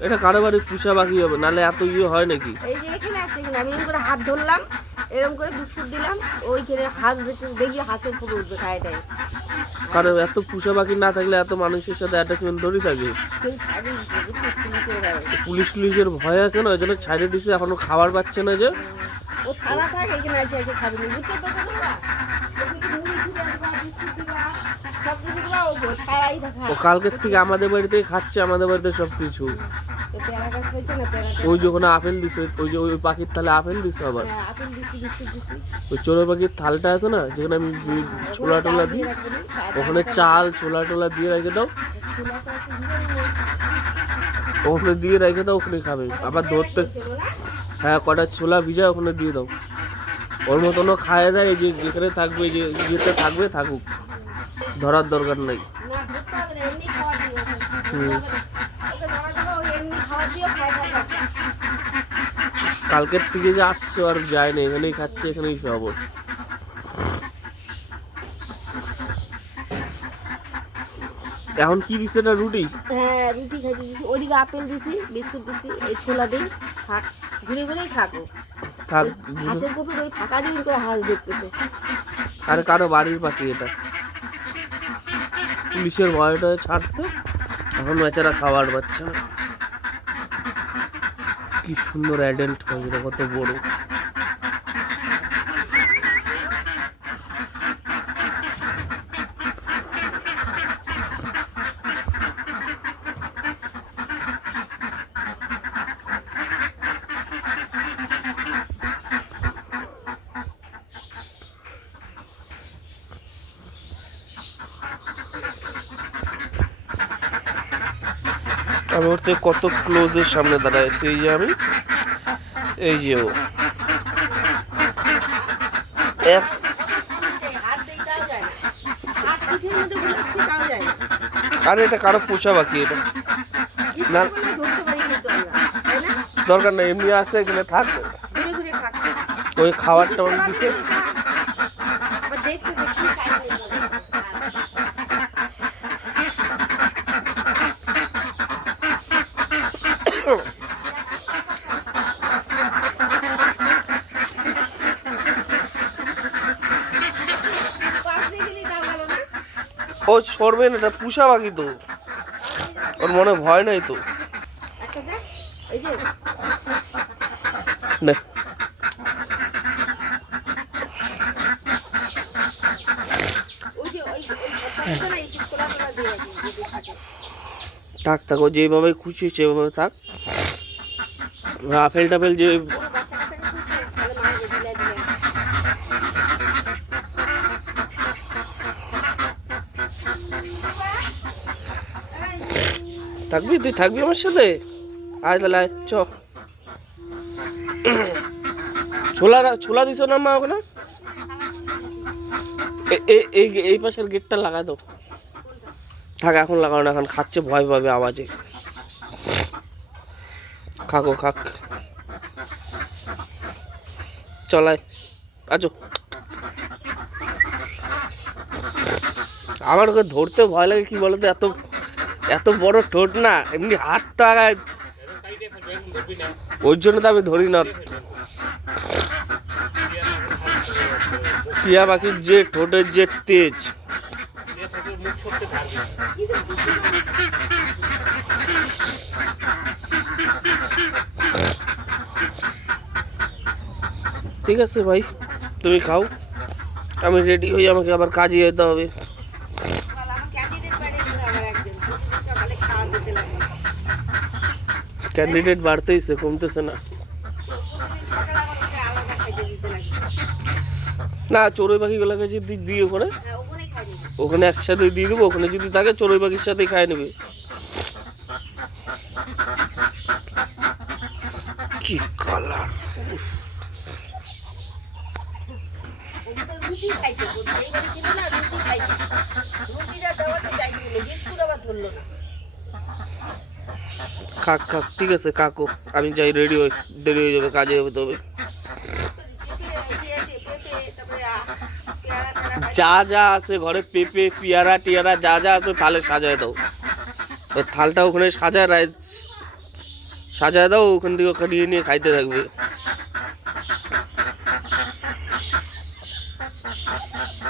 এটা কারও বাড়ি পুষা বাকি হবে নালে এত ইয়ে হয় নাকি? এই যে এখানে আছে এখানে আমি এরকম করে হাত ধরলাম এরকম করে বিস্কুট দিলাম ওইখানে হাঁস দেখি হাঁসের ফুটে উঠবে খায় দেয় কারণ এত পুষা বাকি না থাকলে এত মানুষের সাথে অ্যাটাচমেন্ট ধরে থাকে। পুলিশ টুলিশের ভয় আছে না ওই জন্য ছাড়ে দিছে এখনও খাবার পাচ্ছে না যে। ও ছাড়া থাক এখানে আছে আছে খাবে না বুঝছ তো ও কালকের থেকে আমাদের বাড়িতেই খাচ্ছে আমাদের বাড়িতে সব কিছু ওই যে ওখানে আপেল দিছে ওই যে ওই পাখির থালে আপেল দিছে আবার। হ্যাঁ ওই চোরা পাখির থালটা আছে না যেখানে আমি ছোলা টোলা দিই ওখানে চাল ছোলা টোলা দিয়ে রেখে দাও। ওখানে দিয়ে রেখে দাও ওখানে খাবে। আবার ধরতে হ্যাঁ কটা ছোলা ভিজা ওখানে দিয়ে দাও। ওর মতনও খায় দেয় যে যেখানে থাকবে যে ইয়েতে থাকবে থাকুক। ধরার দরকার নাই। কালকের থেকে যে আসছো আর যায় না এখানেই খাচ্ছে এখানেই সব এখন কি দিচ্ছে না রুটি? হ্যাঁ রুটি খাইতে দিছি ওদিকে আপেল দিছি বিস্কুট দিছি এই ছোলা দিই থাক। ঘুরে ঘুরেই খাব থাক হাঁসের কপির ওই ফাঁকা দিয়ে হাঁস দেখতেছে। আর কারও বাড়ির পাখি এটা। পুলিশের ভয়টা ছাড়ছে। এখন বেচারা খাবার পাচ্ছে না। কি সুন্দর অ্যাডেল্ট হয়েছিল কত বড়। আমি ওর থেকে কত ক্লোজের সামনে দাঁড়ায় আছি এই যে আমি, এই যে ও। এক। আর এটা কারও পোষা বাকি এটা। না। দরকার নেই, এমনি আছে, এখানে থাক। ওই খাবার টাবার দিছে আবার দেখতে দেখতে খাই ও সরবে না এটা পুষা বাকি তো। ওর মনে ভয় নাই তো। না। থাক থাক, ও যেভাবে খুশি, সেভাবে থাক। আপেল টাপেল যে থাকবি? তুই থাকবি আমার সাথে? আয় তাহলে, আয়, চ। ছোলা ছোলা দিছ না মা ওখানে? এই এই পাশের গেটটা লাগাই দাও। থাক, এখন লাগাও না, এখন খাচ্ছে ভয় পাবে আওয়াজে। খাকো খাক। চলায় আছো আমার ওকে ধরতে ভয় লাগে, কি বলতো? এত এত বড় ঠোঁট না, এমনি হাত তো ওই জন্য তো আমি ধরি না। টিয়া পাখির যে ঠোঁটের যে তেজ। ঠিক আছে ভাই, তুমি খাও। আমি রেডি হয়ে আমাকে আবার কাজে যেতে হবে সকালে আমার ক্যান্ডিডেট বাইরে ছিল আমার একজন ক্যান্ডিডেট বাড়তেইছে, কমতেছে না। না, চড়ুই পাখিগুলোকে যদি দিই ওখানে খাই ওখানে একসাথে দিয়ে দেবো, ওখানে যদি থাকে, চড়ুই পাখির সাথেই খায় নেবে। কি কালার খাইতে রুটিটা দেওয়াতে চাইছিল বিস্কুট আবার ধরলো না খাক খাক ঠিক আছে, কাকু, আমি যাই রেডি হই, দেরি হয়ে যাবে, কাজে হবে তবে। যা যা আছে ঘরে, পেঁপে, পিয়ারা, টিয়ারা, যা যা আছে থালে সাজায় দাও। ওই থালটা ওখানে সাজায় রাইস সাজায় দাও, ওখান থেকে কাটিয়ে নিয়ে খাইতে থাকবে।